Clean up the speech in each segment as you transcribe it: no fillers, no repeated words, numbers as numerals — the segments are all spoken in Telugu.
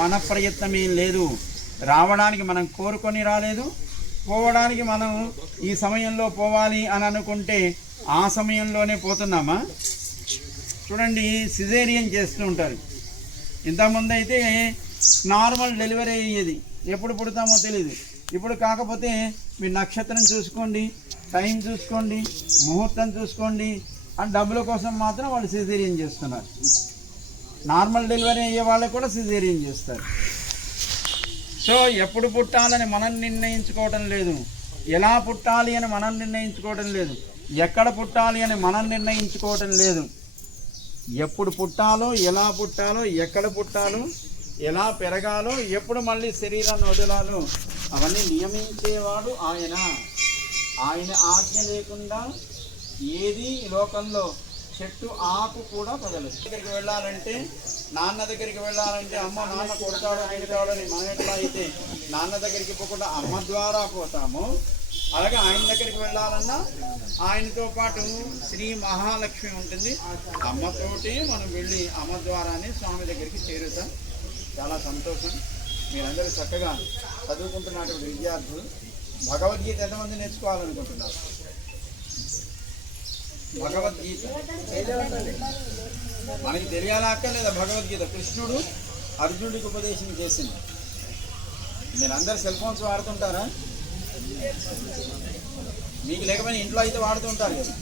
మన ప్రయత్నం ఏం లేదు. రావడానికి మనం కోరుకొని రాలేదు, పోవడానికి మనం ఈ సమయంలో పోవాలి అని అనుకుంటే ఆ సమయంలోనే పోతున్నామా? చూడండి, సిజేరియన్ చేస్తూ ఉంటారు. ఇంతకుముందు అయితే నార్మల్ డెలివరీ అయ్యేది, ఎప్పుడు పుడతామో తెలియదు. ఇప్పుడు కాకపోతే మీ నక్షత్రం చూసుకోండి, టైం చూసుకోండి, ముహూర్తం చూసుకోండి అని డబ్బుల కోసం మాత్రం వాళ్ళు సిజేరియన్ చేస్తున్నారు. నార్మల్ డెలివరీ అయ్యే వాళ్ళకి కూడా సిజేరియన్ చేస్తారు. సో ఎప్పుడు పుట్టాలని మనం నిర్ణయించుకోవటం లేదు, ఎలా పుట్టాలి అని మనం నిర్ణయించుకోవటం లేదు, ఎక్కడ పుట్టాలి అని మనం నిర్ణయించుకోవటం లేదు. ఎప్పుడు పుట్టాలో, ఎలా పుట్టాలో, ఎక్కడ పుట్టాలో, ఎలా పెరగాలో, ఎప్పుడు మళ్ళీ శరీరాన్ని వదలాలో అవన్నీ నియమించేవాడు ఆయన. ఆయన ఆజ్ఞ లేకుండా ఏది లోకంలో చెట్టు ఆకు కూడా కదలదు. దగ్గరికి వెళ్ళాలంటే, నాన్న దగ్గరికి వెళ్ళాలంటే అమ్మ నాన్న కొడతాడు తిడతాడని మనం ఎట్లా అయితే నాన్న దగ్గరికి పోకుండా అమ్మ ద్వారా పోతామో, అలాగే ఆయన దగ్గరికి వెళ్ళాలన్నా ఆయనతో పాటు శ్రీ మహాలక్ష్మి ఉంటుంది. అమ్మతోటి మనం వెళ్ళి అమ్మ ద్వారానే స్వామి దగ్గరికి చేరుతాం. చాలా సంతోషం. మీరందరూ చక్కగా చదువుకుంటున్నటువంటి విద్యార్థులు భగవద్గీత ఎంతమంది నేర్చుకోవాలనుకుంటున్నారు? భగవద్గీత మనకి తెలియాలా అక్కర్లేదా? భగవద్గీత కృష్ణుడు అర్జునుడికి ఉపదేశం చేసింది. మీరందరూ సెల్ ఫోన్స్ వాడుతుంటారా? మీకు లేకపోయినా ఇంట్లో అయితే వాడుతుంటారు కదా.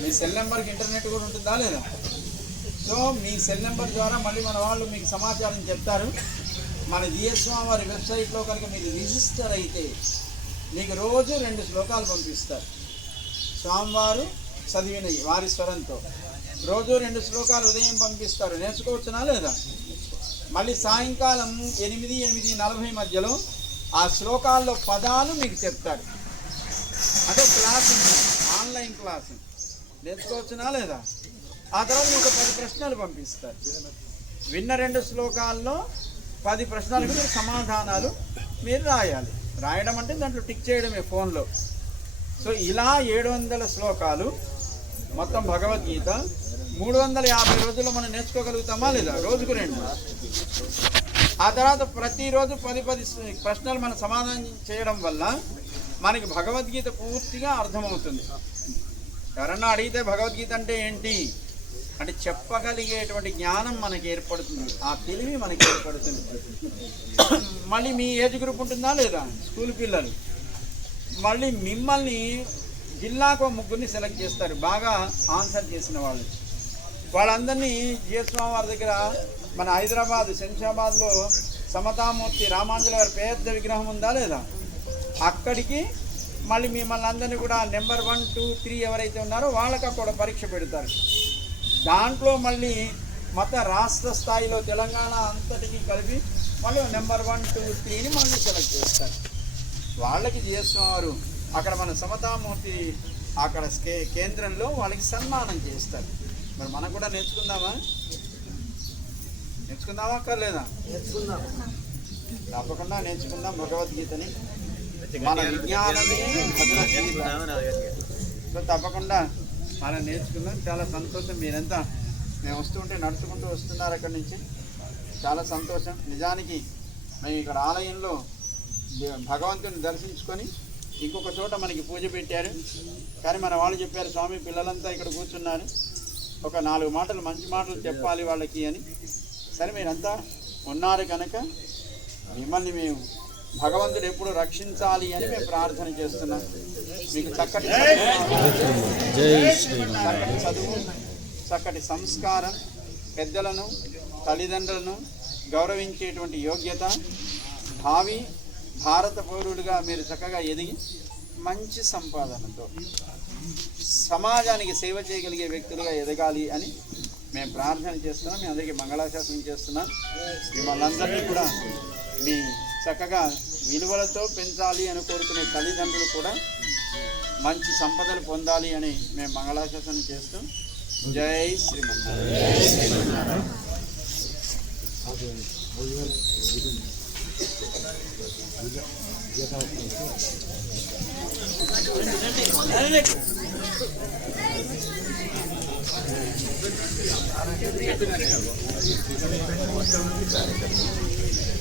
మీ సెల్ నెంబర్కి ఇంటర్నెట్ కూడా ఉంటుందా లేదా? సో మీ సెల్ నెంబర్ ద్వారా మళ్ళీ మన వాళ్ళు మీకు సమాచారం చెప్తారు. మన జిఎస్వామి వారి వెబ్సైట్లో కనుక మీరు రిజిస్టర్ అయితే మీకు రోజు 2 శ్లోకాలు పంపిస్తారు. స్వామివారు చదివినవి వారి స్వరంతో రోజు 2 శ్లోకాలు ఉదయం పంపిస్తారు. నేర్చుకోవచ్చునా లేదా? మళ్ళీ సాయంకాలం 8-8:40 మధ్యలో ఆ శ్లోకాల్లో పదాలు మీకు చెప్తారు. అదే క్లాస్ ఉంటుంది, ఆన్లైన్ క్లాసు. నేర్చుకోవచ్చునా లేదా? ఆ తర్వాత మీకు 10 ప్రశ్నలు పంపిస్తారు. విన్న 2 శ్లోకాల్లో 10 ప్రశ్నలకు మీరు సమాధానాలు మీరు రాయాలి. రాయడం అంటే దాంట్లో టిక్ చేయడమే ఫోన్లో. సో ఇలా 700 శ్లోకాలు మొత్తం భగవద్గీత 350 రోజుల్లో మనం నేర్చుకోగలుగుతామా లేదా? రోజుకు 2. ఆ తర్వాత ప్రతిరోజు 10 ప్రశ్నలు మనం సమాధానం చేయడం వల్ల మనకి భగవద్గీత పూర్తిగా అర్థమవుతుంది. ఎవరన్నా అడిగితే భగవద్గీత అంటే ఏంటి అంటే చెప్పగలిగేటువంటి జ్ఞానం మనకి ఏర్పడుతుంది, ఆ తెలివి మనకి ఏర్పడుతుంది. మళ్ళీ మీ ఏజ్ గ్రూప్ ఉంటుందా లేదా? స్కూల్ పిల్లలు మళ్ళీ మిమ్మల్ని జిల్లాకు 3 సెలెక్ట్ చేస్తారు, బాగా ఆన్సర్ చేసిన వాళ్ళు. వాళ్ళందరినీ జిఎస్వామి వారి దగ్గర మన హైదరాబాద్ శంషాబాద్లో సమతామూర్తి రామాంజుల గారి పెద్ద విగ్రహం ఉందా లేదా? అక్కడికి మళ్ళీ మిమ్మల్ని అందరినీ కూడా నెంబర్ 1, 2, 3 ఎవరైతే ఉన్నారో వాళ్ళకి అక్కడ పరీక్ష పెడతారు. దాంట్లో మళ్ళీ మొత్తం రాష్ట్ర స్థాయిలో తెలంగాణ అంతటికి కలిపి మళ్ళీ నెంబర్ 1, 2, 3ని మళ్ళీ సెలెక్ట్ చేస్తారు. వాళ్ళకి చేస్తున్నారు అక్కడ మన సమతామూర్తి అక్కడ కేంద్రంలో వాళ్ళకి సన్మానం చేస్తారు. మరి మనం కూడా నేర్చుకుందామా అక్కర్లేదా? నేర్చుకుందాం, తప్పకుండా నేర్చుకుందాం భగవద్గీతని. మన విజ్ఞానమే భగవద్గీత. సో తప్పకుండా మనం నేర్చుకుందాం. చాలా సంతోషం. మీరంతా మేము వస్తుంటే నడుచుకుంటూ వస్తున్నారు అక్కడి నుంచి, చాలా సంతోషం. నిజానికి మేము ఇక్కడ ఆలయంలో భగవంతుని దర్శించుకొని ఇంకొక చోట మనకి పూజ పెట్టారు. కానీ మన వాళ్ళు చెప్పారు, స్వామి పిల్లలంతా ఇక్కడ కూర్చున్నారు, ఒక 4 మాటలు మంచి మాటలు చెప్పాలి వాళ్ళకి అని. సరే మీరంతా ఉన్నారు కనుక మిమ్మల్ని మేము భగవంతుడు ఎప్పుడు రక్షించాలి అని మేము ప్రార్థన చేస్తున్నాం. మీకు చక్కటి చదువు, చక్కటి సంస్కారం, పెద్దలను తల్లిదండ్రులను గౌరవించేటువంటి యోగ్యత, భావి భారత పౌరులుగా మీరు చక్కగా ఎదిగి మంచి సంపాదనతో సమాజానికి సేవ చేయగలిగే వ్యక్తులుగా ఎదగాలి అని మేము ప్రార్థన చేస్తున్నాం. మీ అందరికీ మంగళాశాసనం చేస్తున్నాం. మిమ్మల్ని అందరినీ కూడా మీ చక్కగా విలువలతో పెంచాలి అని కోరుకునే తల్లిదండ్రులు కూడా మంచి సంపదలు పొందాలి అని మేము మంగళాశాసనం చేస్తూ జై శ్రీమన్నారాయణ.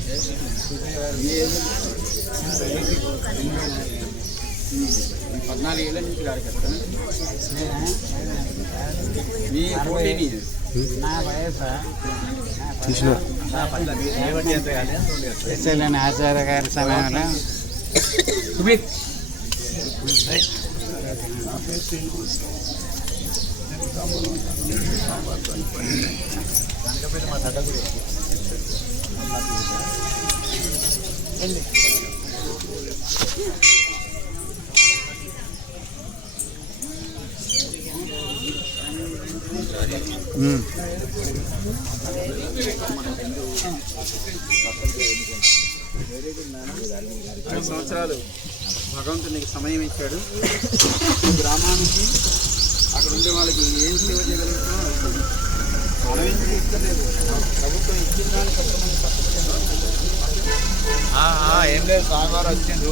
14 ఏళ్ళ నుంచి కార్యకర్తను మీ పోటీని నా వయసు ఎస్ఎల్ఎన్ ఆచార్య గారి సమయంలో ఐదు సంవత్సరాలు భగవంతుడు నీకు సమయం ఇచ్చాడు. ఈ గ్రామానికి అక్కడ ఉండే వాళ్ళకి ఏం సేవ చేయగలుగుతున్నావు? మనం ఏం చేయలేదు, ప్రభుత్వం ఇచ్చిన దాన్ని కొంతమంది ఏం లేదు, స్వామివారు వచ్చిండ్రు.